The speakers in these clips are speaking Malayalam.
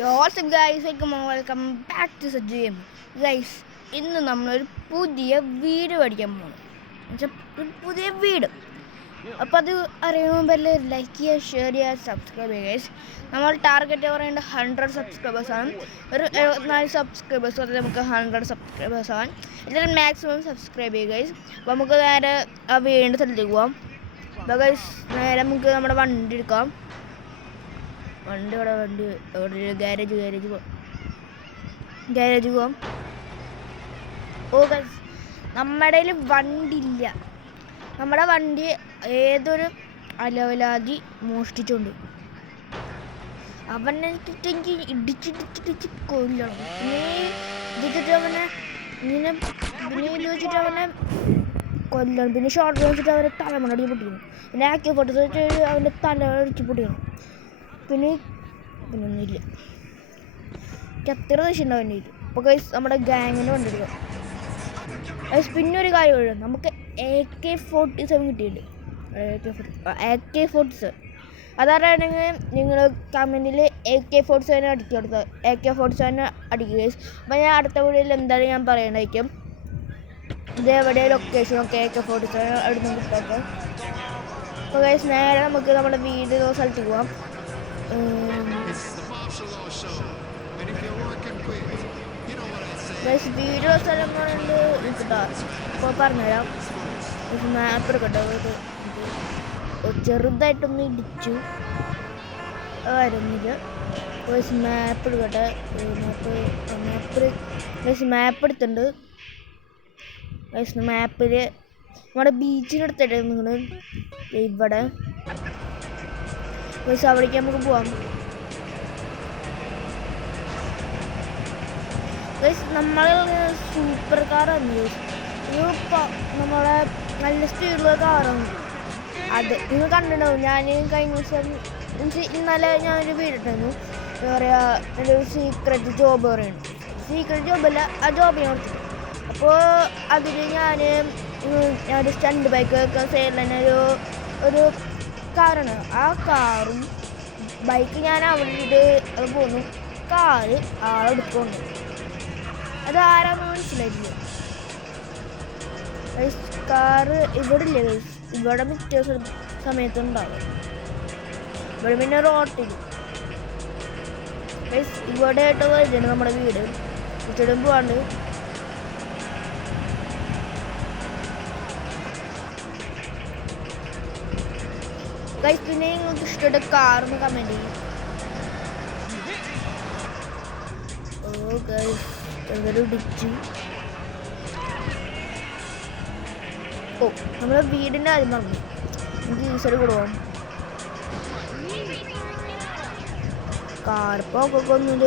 What's up guys, welcome back to the gym. Guys, ഇന്ന് നമ്മളൊരു പുതിയ വീട് പഠിക്കാൻ പോകുന്നു. ഒരു പുതിയ വീട്. അപ്പോൾ അത് അറിയുമ്പോൾ ലൈക്ക് ചെയ്യുക, ഷെയർ ചെയ്യുക, സബ്സ്ക്രൈബ് ചെയ്യുക ഗൈസ്. നമ്മൾ ടാർഗറ്റ് പറയുന്നത് 100 സബ്സ്ക്രൈബേഴ്സാണ്. ഒരു 74 സബ്സ്ക്രൈബേഴ്സ് വരെ നമുക്ക് 100 സബ്സ്ക്രൈബേഴ്സാണ്. ഇതിൽ മാക്സിമം സബ്സ്ക്രൈബ് ചെയ്യുക ഗൈസ്. അപ്പോൾ നമുക്ക് നേരെ ആ വീടിൻ്റെ സ്ഥലത്തേക്ക് പോകാം. അപ്പോൾ ഗൈസ് നേരെ നമുക്ക് നമ്മുടെ വണ്ടി എടുക്കാം. വണ്ടി അവിടെ ഗാരേജ് പോവാം. ഓ ഗൈസ്, നമ്മുടെ കയ്യിൽ വണ്ടി ഇല്ല. നമ്മുടെ വണ്ടി ഏതൊരു അലവലാതി മോഷ്ടിച്ചുകൊണ്ട് അവനെ ഇടിച്ചിടിച്ചിടിച്ച് കൊല്ലണം. അവനെ വെച്ചിട്ട് അവനെ കൊല്ലണം. പിന്നെ ഷോർട്ട് വെച്ചിട്ട് അവരെ തലമുടി പൊട്ടിക്കണം. പിന്നെ ആക്കി പൊട്ടിച്ച് വെച്ചിട്ട് അവൻ്റെ തല അടിച്ച് പൊട്ടിക്കണം. പിന്നെ ഒന്നുമില്ല, എനിക്ക് അത്ര ദേഷ്യം ഉണ്ടാവും. ഇപ്പോൾ ഗൈസ് നമ്മുടെ ഗാങ്ങിന് കൊണ്ടിരിക്കുക ഗൈസ്. പിന്നെ ഒരു കാര്യം, നമുക്ക് AK-47 കിട്ടിയിട്ടുണ്ട്. AK-47 അതറിയണമെങ്കിൽ നിങ്ങൾ കമൻറ്റിൽ AK-47 അടിച്ചു കൊടുക്കുക. AK-47 അടിക്കുക ഗൈസ്. അപ്പോൾ ഞാൻ അടുത്ത വീഡിയോയിൽ എന്തായാലും ഞാൻ പറയണമായിരിക്കും ഇതെവിടെ ലൊക്കേഷനൊക്കെ AK-47 അടുത്ത് കിട്ടുക. അപ്പോൾ ഗൈസ് നേരെ നമുക്ക് നമ്മുടെ വീട് സ്ഥലത്തേക്ക് പോകാം. വീഡിയോ സ്ഥലങ്ങളുണ്ട് കിട്ടാ. അപ്പോൾ പറഞ്ഞുതരാം. മാപ്പ് എടുക്കട്ടെ. ചെറുതായിട്ടൊന്ന് ഇടിച്ചു വരുന്നില്ല. മാപ്പ് എടുക്കട്ടെ. മാപ്പ് എടുത്തിട്ടുണ്ട്. മാപ്പിൽ നമ്മുടെ ബീച്ചിനെടുത്തിട്ട് നിങ്ങൾ ഇവിടെ അവിടേക്ക് നമുക്ക് പോവാം. നമ്മൾ സൂപ്പർ കാറാണ്. നമ്മളെ നല്ല സ്പീഡിലുള്ള കാറാണ് അത്. നിങ്ങൾ കണ്ടിട്ടുണ്ടാവും. ഞാൻ കഴിഞ്ഞ ദിവസം ഇന്നലെ ഞാനൊരു വീടിട്ടായിരുന്നു. എന്താ പറയുക, എൻ്റെ ഒരു സീക്രട്ട് ജോബ് പറയുന്നത്. സീക്രട്ട് ജോബല്ല, ആ ജോബ് ഞാൻ കൊടുത്തു. അപ്പോൾ അതിൽ ഞാനൊരു സ്റ്റണ്ട് ബൈക്ക് വെക്കാൻ സൈഡിൽ തന്നെ ഒരു കാറാണ്. ആ കാറും ബൈക്ക് ഞാൻ അവിടെ അത് പോന്നു. കാറ് ആളെടുക്കുന്നുണ്ട്. അതാരാന്ന് മനസ്സിലായിട്ടില്ല. കാറ് ഇവിടെ ഇല്ല ഗൈസ്. ഇവിടെ മിക്ക സമയത്തുണ്ടാവും. ഇവിടെ പിന്നെ റോട്ടിൽ ഗൈസ് ഇവിടെ ആയിട്ട് വരുന്നുണ്ട് നമ്മുടെ വീട്. ചുറ്റും പോവാണ്ട് ഗൈസ്. പിന്നെ നിങ്ങൾക്ക് ഇഷ്ടപ്പെട്ട കാറൊന്ന് കമൻറ്റ് ചെയ്യും. ഓ ഗൈസ്, എന്തൊരു ഇടിച്ചു. ഓ, നമ്മുടെ വീടിൻ്റെ കാര്യം പറഞ്ഞു. എനിക്ക് ഈ സൈഡ് കൊടുക്കാം. കാർപ്പൊക്കെ ഒന്നുമില്ല.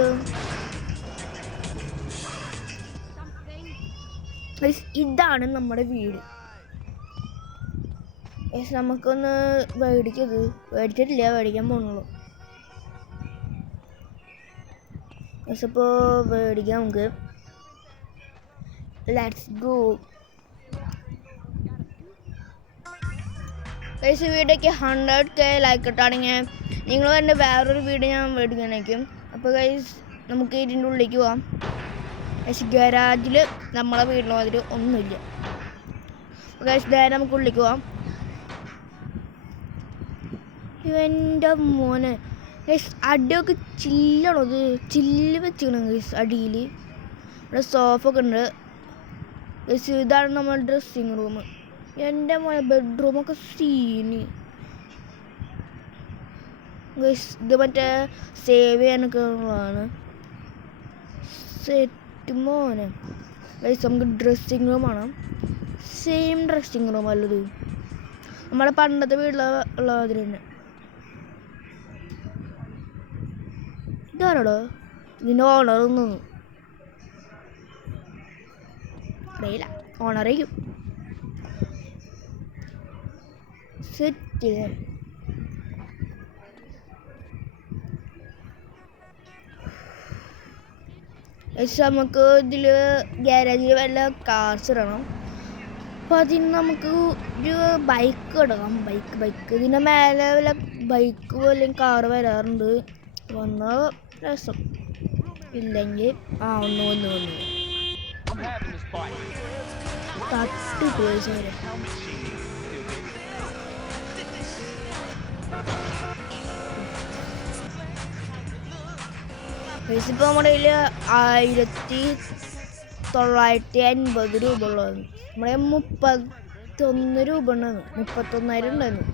ഇതാണ് നമ്മുടെ വീട്. നമുക്കൊന്ന് മേടിച്ചിട്ടില്ല, മേടിക്കാൻ പോകുന്നുള്ളൂ. ഇപ്പോൾ മേടിക്കാം നമുക്ക്. Let's go. ഗൈസ്, വീഡിയോക്ക് 100K ലൈക്ക് ഇട്ടാണെങ്കിൽ നിങ്ങൾ തന്നെ വേറൊരു വീഡിയോ ഞാൻ മേടിക്കാനായിരിക്കും. അപ്പോൾ ഗൈസ് നമുക്ക് ഇതിൻ്റെ ഉള്ളിലേക്ക് പോവാം. ഗൈസ് ഗരാജിൽ നമ്മളെ വീടിന് മാതിരി ഒന്നുമില്ല. ഗൈസ് നേരെ നമുക്ക് ഉള്ളിലേക്ക് പോവാം. എൻ്റെ മോനെ ഗൈസ്, അടിയൊക്കെ ചില്ലാണോ? അത് ചില്ല് വെച്ചിക്കണം ഗൈസ്. അടിയിൽ ഇവിടെ സോഫ ഒക്കെ ഉണ്ട് ഗൈസ്. ഇതാണ് നമ്മുടെ ഡ്രസ്സിങ് റൂം. എൻ്റെ മോനെ ബെഡ്റൂമൊക്കെ സീന് ഗൈസ്. ഇത് മറ്റേ സേവ് ചെയ്യാനൊക്കെ ഉള്ളതാണ്. സെറ്റ് മോനെ ഗൈസ്. നമുക്ക് ഡ്രസ്സിങ് റൂമാണ്. സെയിം ഡ്രസ്സിങ് റൂം അല്ലത്, നമ്മളെ പണ്ടത്തെ വീട്ടിലുള്ള മാതിരി തന്നെ. ഇതാണോ ഇതിൻ്റെ ഓണർ? ഒന്നും അറിയില്ല. ഓണറേക്കും സെറ്റ്. നമുക്ക് ഇതിൽ ഗ്യാരേജിൽ വല്ല കാർസ് ഇടണം. അപ്പോൾ അതിന് നമുക്ക് ഒരു ബൈക്ക് ഇടണം. ബൈക്ക് ഇതിൻ്റെ മേലെ വല്ല ബൈക്ക് അല്ലെങ്കിൽ കാറ് വരാറുണ്ട്. വന്നാൽ രസം. ഇല്ലെങ്കിൽ ഒന്ന് തട്ടിട്ട് വരെ പൈസ ഇപ്പോൾ നമ്മുടെ കയ്യിൽ 1950 രൂപ ഉള്ളതാണ്. നമ്മുടെ 31 രൂപ ഉണ്ടായിരുന്നു, 31,000 ഉണ്ടായിരുന്നു.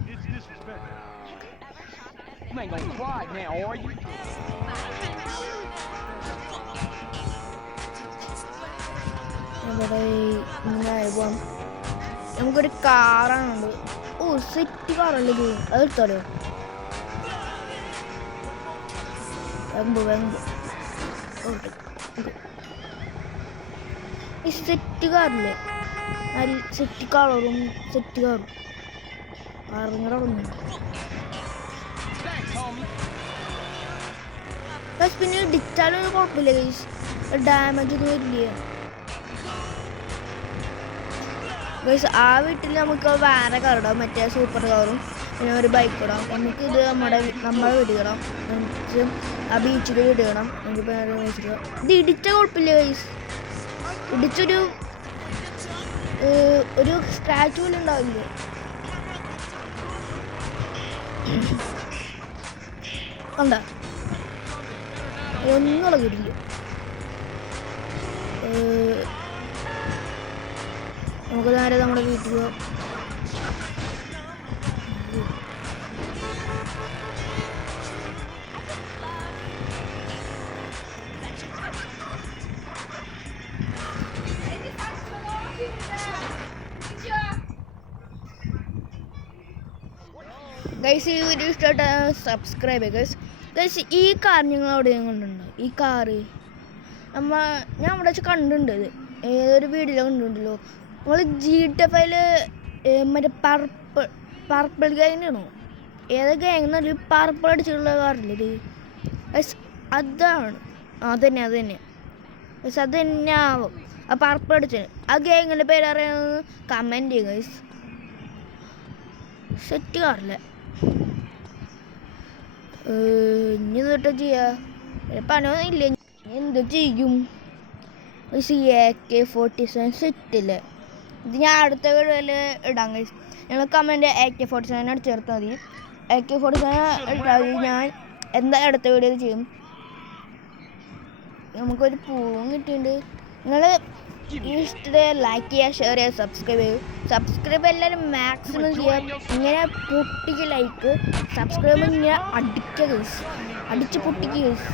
ഇവിടെ പോവാം. നമുക്കൊരു കാറാണുണ്ട്. സെറ്റ് കാറല്ലേ ഇത്, അതെടുത്താലോ? ഈ സെറ്റ് കാറില്ലേ, സെറ്റ് കളറും സെറ്റ് കാറും അറിഞ്ഞിടന്നു. പിന്നെ ഇടിച്ചാലും കുഴപ്പമില്ല ഗൈസ്, ഡാമേജ് ഒന്നും വരില്ല ഗൈസ്. ആ വീട്ടിൽ നമുക്ക് വേറെ കാർ ഇടാം, മറ്റേ സൂപ്പർ കാറും പിന്നെ ഒരു ബൈക്ക് ഇടാം. നമുക്ക് ഇത് നമ്മളെ വീടിക്കണം, നമുക്ക് ആ ബീച്ചിൽ വീടിക്കണം. നമുക്ക് ഇത് ഇടിച്ച കുഴപ്പമില്ല ഗൈസ്, ഇടിച്ചൊരു സ്ക്രാച്ച് പോലും ഉണ്ടാവില്ല. കണ്ട ഒന്നും ഇളകില്ല. നമുക്ക് നേരെ നമ്മുടെ വീട്ടിൽ പോകാം. ഗൈസ്, ഈ വീഡിയോ ഇഷ്ടമായിട്ട് സബ്സ്ക്രൈബ് ചെയ്യുക ഗൈസ്. ഈ കാർ നിങ്ങൾ അവിടെ കണ്ടിട്ടുണ്ടോ? ഈ കാറ് ഞാൻ അവിടെ വെച്ച് കണ്ടിട്ടുണ്ട്. ഇത് ഏതൊരു വീഡിയോ കണ്ടിട്ടുണ്ടല്ലോ. നമ്മൾ GTA5 മറ്റേ പർപ്പിൾ ഗാങ്ങിനാണോ ഏത് ഗാങ് പർപ്പിൾ അടിച്ചിട്ടുള്ള കാറില്ല ഇത് ഗൈസ്? അതാണ്, അതന്നെ ഗൈസ്, അത് തന്നെ ആവും ആ പർപ്പിൾ അടിച്ചത്. ആ ഗാങ്ങിൻ്റെ പേരറിയാമെന്ന് കമൻറ്റ് ചെയ്യുക ഗൈസ്. സെറ്റ് കാറില്ല. ഇനി തൊട്ട് ചെയ്യാ പണിയൊന്നും ഇല്ല. എന്ത് ചെയ്യും? AK-47 സെറ്റില്ലേ, ഇത് ഞാൻ അടുത്ത വീഡിയോയിൽ ഇടാം ഗൈസ്. നിങ്ങൾ കമൻറ്റ് AK-47 ചേർത്താൽ മതി. AK-47 ഇട്ടാൽ മതി, ഞാൻ എന്തായാലും അടുത്ത വീഡിയോയിൽ ചെയ്യും. നമുക്കൊരു പൂവും കിട്ടിയിട്ടുണ്ട്. നിങ്ങൾ ഇഷ്ടത്തെ ലൈക്ക് ചെയ്യുക, ഷെയർ ചെയ്യുക, സബ്സ്ക്രൈബ് ചെയ്യുക. സബ്സ്ക്രൈബ് എല്ലാവരും മാക്സിമം ചെയ്യുക. ഇങ്ങനെ പൊട്ടിക്ക് ലൈക്ക്, സബ്സ്ക്രൈബ് ഇങ്ങനെ അടിക്കുക ഗൈസ്, അടിച്ച് പൊട്ടിക്കുക ഗൈസ്.